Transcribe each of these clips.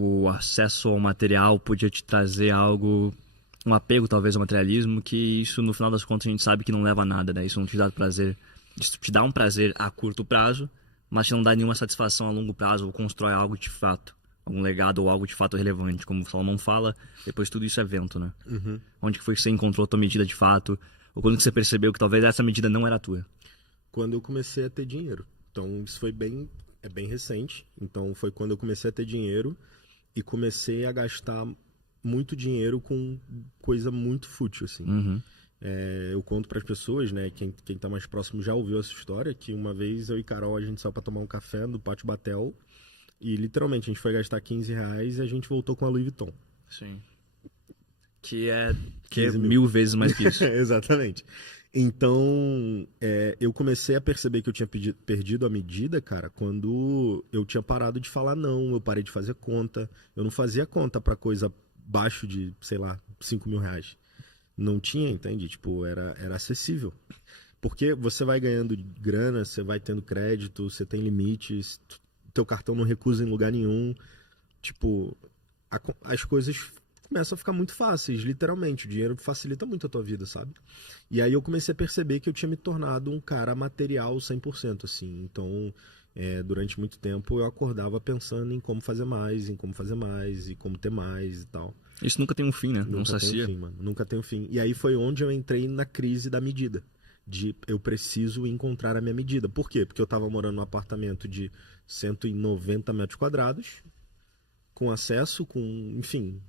o acesso ao material podia te trazer algo, um apego talvez ao materialismo, que isso no final das contas a gente sabe que não leva a nada, né? Isso não te dá prazer, isso te dá um prazer a curto prazo, mas te não dá nenhuma satisfação a longo prazo ou constrói algo de fato, algum legado ou algo de fato relevante, como o Salomão fala, depois tudo isso é vento, né? Onde que foi que você encontrou a tua medida de fato, ou quando que você percebeu que talvez essa medida não era a tua? Quando eu comecei a ter dinheiro. Então, isso foi bem recente. Então, foi quando eu comecei a ter dinheiro e comecei a gastar muito dinheiro com coisa muito fútil, assim. Uhum. Eu conto para as pessoas, né, quem tá mais próximo já ouviu essa história, que uma vez eu e Carol, a gente saiu para tomar um café no Pátio Batel e literalmente a gente foi gastar R$ 15 e a gente voltou com a Louis Vuitton. Sim. Que é 15 mil. 1000 vezes mais que isso. Exatamente. Então, eu comecei a perceber que eu tinha perdido a medida, cara, quando eu tinha parado de falar não, eu parei de fazer conta. Eu não fazia conta pra coisa abaixo de, sei lá, R$ 5.000. Não tinha, entende? Tipo, era acessível. Porque você vai ganhando grana, você vai tendo crédito, você tem limites, teu cartão não recusa em lugar nenhum. Tipo, as coisas começam a ficar muito fáceis, literalmente. O dinheiro facilita muito a tua vida, sabe? E aí eu comecei a perceber que eu tinha me tornado um cara material 100%, assim. Então, durante muito tempo eu acordava pensando em como fazer mais, e como ter mais e tal. Isso nunca tem um fim, né? Não Nunca tem um sacia. fim, mano. Nunca tem um fim. E aí foi onde eu entrei na crise da medida. De eu preciso encontrar a minha medida. Por quê? Porque eu tava morando num apartamento de 190 metros quadrados, com acesso, enfim,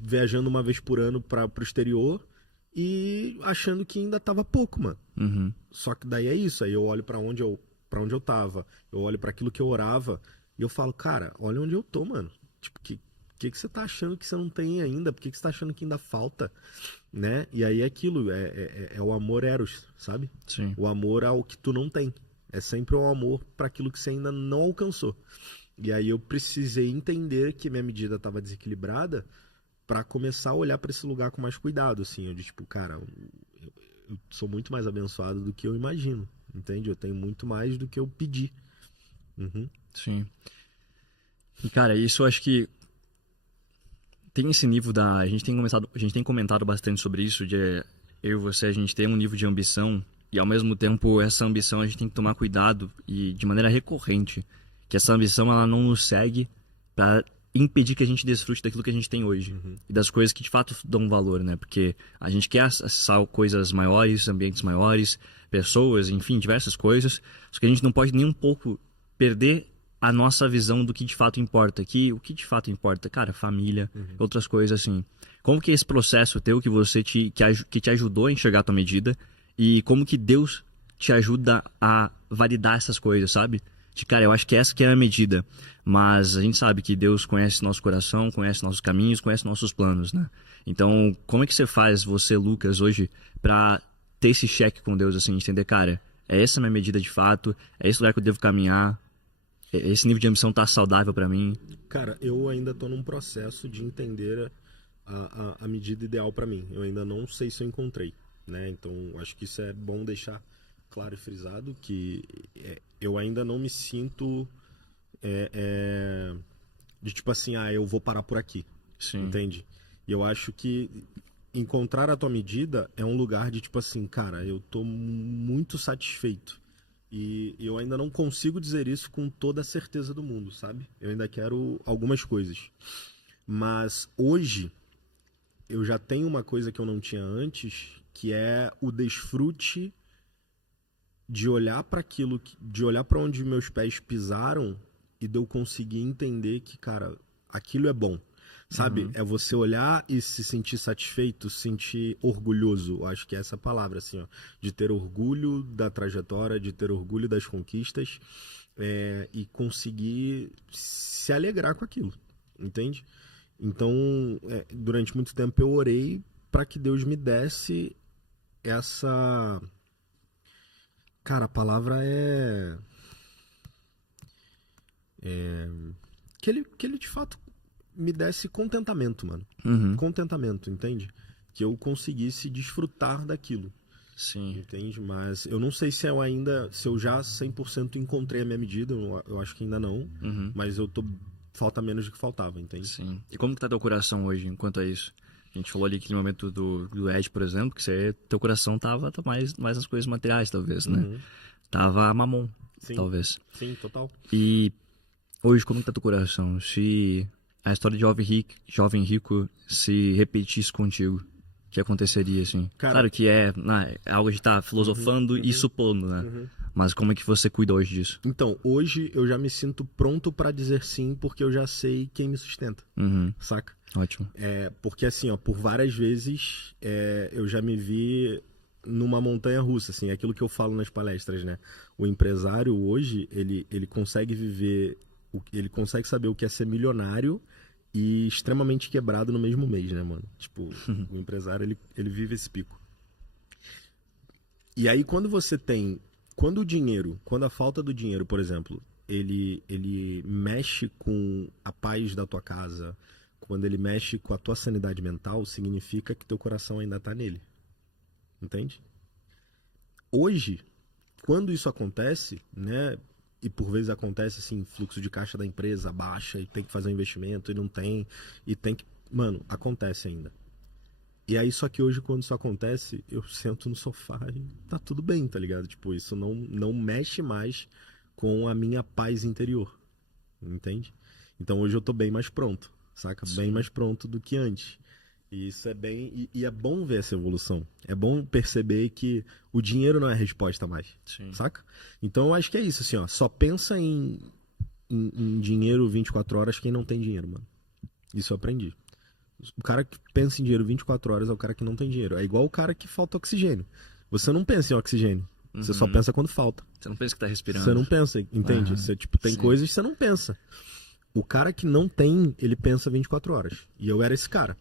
viajando uma vez por ano para o exterior e achando que ainda tava pouco, mano. Uhum. Só que daí é isso, aí eu olho para onde eu tava, eu olho para aquilo que eu orava e eu falo, cara, olha onde eu tô, mano. Tipo, que você tá achando que você não tem ainda? Por que você tá achando que ainda falta? Né? E aí é aquilo, é o amor eros, sabe? Sim. O amor ao que tu não tem. É sempre o amor para aquilo que você ainda não alcançou. E aí eu precisei entender que minha medida estava desequilibrada para começar a olhar para esse lugar com mais cuidado, assim, eu de tipo, cara, eu sou muito mais abençoado do que eu imagino, entende? Eu tenho muito mais do que eu pedi. Uhum. Sim. E, cara, isso eu acho que tem esse nível da... A gente tem comentado bastante sobre isso, de eu e você, a gente tem um nível de ambição e, ao mesmo tempo, essa ambição a gente tem que tomar cuidado e de maneira recorrente, que essa ambição, ela não nos segue para impedir que a gente desfrute daquilo que a gente tem hoje e das coisas que, de fato, dão valor, né? Porque a gente quer acessar coisas maiores, ambientes maiores, pessoas, enfim, diversas coisas, só que a gente não pode nem um pouco perder a nossa visão do que de fato importa. O que de fato importa, cara, família, outras coisas assim. Como que esse processo teu que que te ajudou a enxergar a tua medida e como que Deus te ajuda a validar essas coisas, sabe? De, cara, eu acho que essa que é a medida, mas a gente sabe que Deus conhece nosso coração, conhece nossos caminhos, conhece nossos planos, né? Então, como é que você faz, você, Lucas, hoje, pra ter esse cheque com Deus, assim, entender, cara, é essa a minha medida de fato, é esse lugar que eu devo caminhar, esse nível de ambição tá saudável pra mim? Cara, eu ainda tô num processo de entender a medida ideal para mim. Eu ainda não sei se eu encontrei, né? Então, acho que isso é bom deixar claro e frisado, que eu ainda não me sinto de tipo assim, eu vou parar por aqui, Sim. entende? E eu acho que encontrar a tua medida é um lugar de tipo assim, cara, eu tô muito satisfeito. E eu ainda não consigo dizer isso com toda a certeza do mundo, sabe? Eu ainda quero algumas coisas. Mas hoje eu já tenho uma coisa que eu não tinha antes, que é o desfrute de olhar para aquilo, de olhar para onde meus pés pisaram e de eu conseguir entender que, cara, aquilo é bom. Sabe? É você olhar e se sentir satisfeito, se sentir orgulhoso. Eu acho que é essa palavra, assim, ó. De ter orgulho da trajetória, de ter orgulho das conquistas e conseguir se alegrar com aquilo. Entende? Então, durante muito tempo eu orei para que Deus me desse essa. Cara, a palavra é. Que ele de fato me desse contentamento, mano. Uhum. Contentamento, entende? Que eu conseguisse desfrutar daquilo, Sim. entende? Mas eu não sei se eu já 100% encontrei a minha medida, eu acho que ainda não, Uhum. mas eu tô falta menos do que faltava, entende? Sim. E como que tá teu coração hoje enquanto a isso? A gente falou ali aquele momento do Ed, por exemplo, que teu coração tava mais nas coisas materiais, talvez, né? Uhum. Tava mamon, Sim. talvez. Sim, total. E hoje, como que tá teu coração? Se a história de jovem rico se repetisse contigo, o que aconteceria, assim? Cara, claro que é algo de estar filosofando e supondo, né? Mas como é que você cuida hoje disso? Então, hoje eu já me sinto pronto pra dizer sim, porque eu já sei quem me sustenta, saca? Ótimo. Porque assim, ó, por várias vezes eu já me vi numa montanha russa, assim, é aquilo que eu falo nas palestras, né? O empresário hoje, ele consegue viver, ele consegue saber o que é ser milionário e extremamente quebrado no mesmo mês, né, mano? Tipo, o empresário, ele vive esse pico. E aí, quando a falta do dinheiro, por exemplo, ele mexe com a paz da tua casa, quando ele mexe com a tua sanidade mental, significa que teu coração ainda tá nele. Entende? Hoje, quando isso acontece, né, e por vezes acontece assim, fluxo de caixa da empresa baixa e tem que fazer um investimento e não tem, e tem que, mano, acontece ainda. E aí, só que hoje, quando isso acontece, eu sento no sofá e tá tudo bem, tá ligado? Tipo, isso não mexe mais com a minha paz interior, entende? Então hoje eu tô bem mais pronto, saca? Sim. Bem mais pronto do que antes. E isso é bem... E é bom ver essa evolução. É bom perceber que o dinheiro não é a resposta mais, Sim. saca? Então eu acho que é isso, assim, ó. Só pensa em dinheiro 24 horas quem não tem dinheiro, mano. Isso eu aprendi. O cara que pensa em dinheiro 24 horas é o cara que não tem dinheiro. É igual o cara que falta oxigênio. Você não pensa em oxigênio. Você só pensa quando falta. Você não pensa que tá respirando. Você não pensa, entende? Você, tipo, tem coisas que você não pensa. O cara que não tem, ele pensa 24 horas. E eu era esse cara.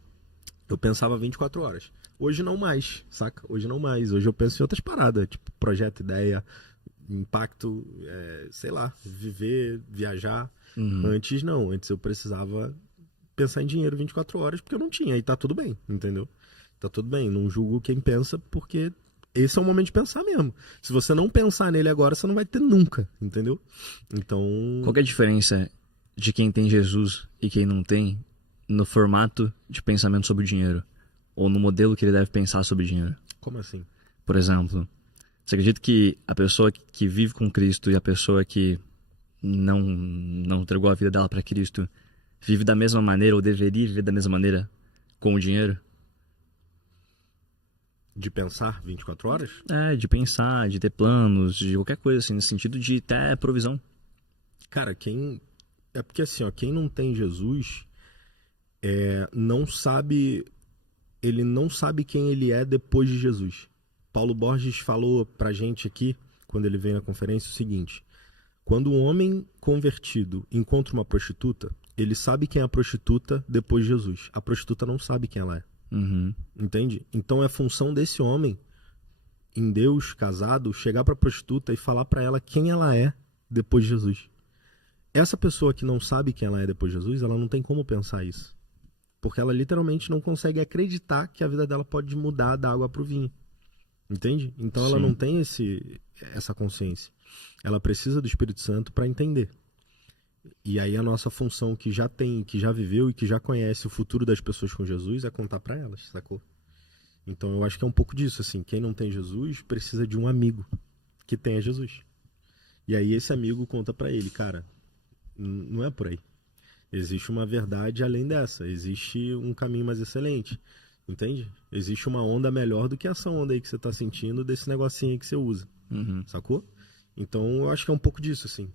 Eu pensava 24 horas. Hoje não mais, saca? Hoje não mais. Hoje eu penso em outras paradas. Tipo, projeto, ideia, impacto, sei lá, viver, viajar. Antes não. Antes eu precisava pensar em dinheiro 24 horas porque eu não tinha. E tá tudo bem, entendeu? Tá tudo bem. Não julgo quem pensa porque esse é o momento de pensar mesmo. Se você não pensar nele agora, você não vai ter nunca, entendeu? Então... Qual que é a diferença de quem tem Jesus e quem não tem no formato de pensamento sobre o dinheiro? Ou no modelo que ele deve pensar sobre o dinheiro? Como assim? Por exemplo, você acredita que a pessoa que vive com Cristo e a pessoa que não entregou a vida dela para Cristo vive da mesma maneira ou deveria viver da mesma maneira com o dinheiro? De pensar 24 horas? De pensar, de ter planos, de qualquer coisa assim, no sentido de ter provisão. Cara, é porque assim, ó, quem não tem Jesus não sabe, ele não sabe quem ele é depois de Jesus. Paulo Borges falou pra gente aqui, quando ele veio na conferência, o seguinte: quando um homem convertido encontra uma prostituta, ele sabe quem é a prostituta depois de Jesus. A prostituta não sabe quem ela é. Entende? Então é função desse homem, em Deus, casado, chegar pra prostituta e falar pra ela quem ela é depois de Jesus. Essa pessoa que não sabe quem ela é depois de Jesus, ela não tem como pensar isso. Porque ela literalmente não consegue acreditar que a vida dela pode mudar da água pro vinho. Entende? Então ela não tem essa consciência. Ela precisa do Espírito Santo para entender. E aí a nossa função, que já tem, que já viveu e que já conhece o futuro das pessoas com Jesus, é contar para elas, sacou? Então eu acho que é um pouco disso, assim. Quem não tem Jesus precisa de um amigo que tenha Jesus. E aí esse amigo conta para ele: cara, não é por aí. Existe uma verdade além dessa. Existe um caminho mais excelente. Entende? Existe uma onda melhor do que essa onda aí que você tá sentindo, desse negocinho aí que você usa. Sacou? Então eu acho que é um pouco disso, assim.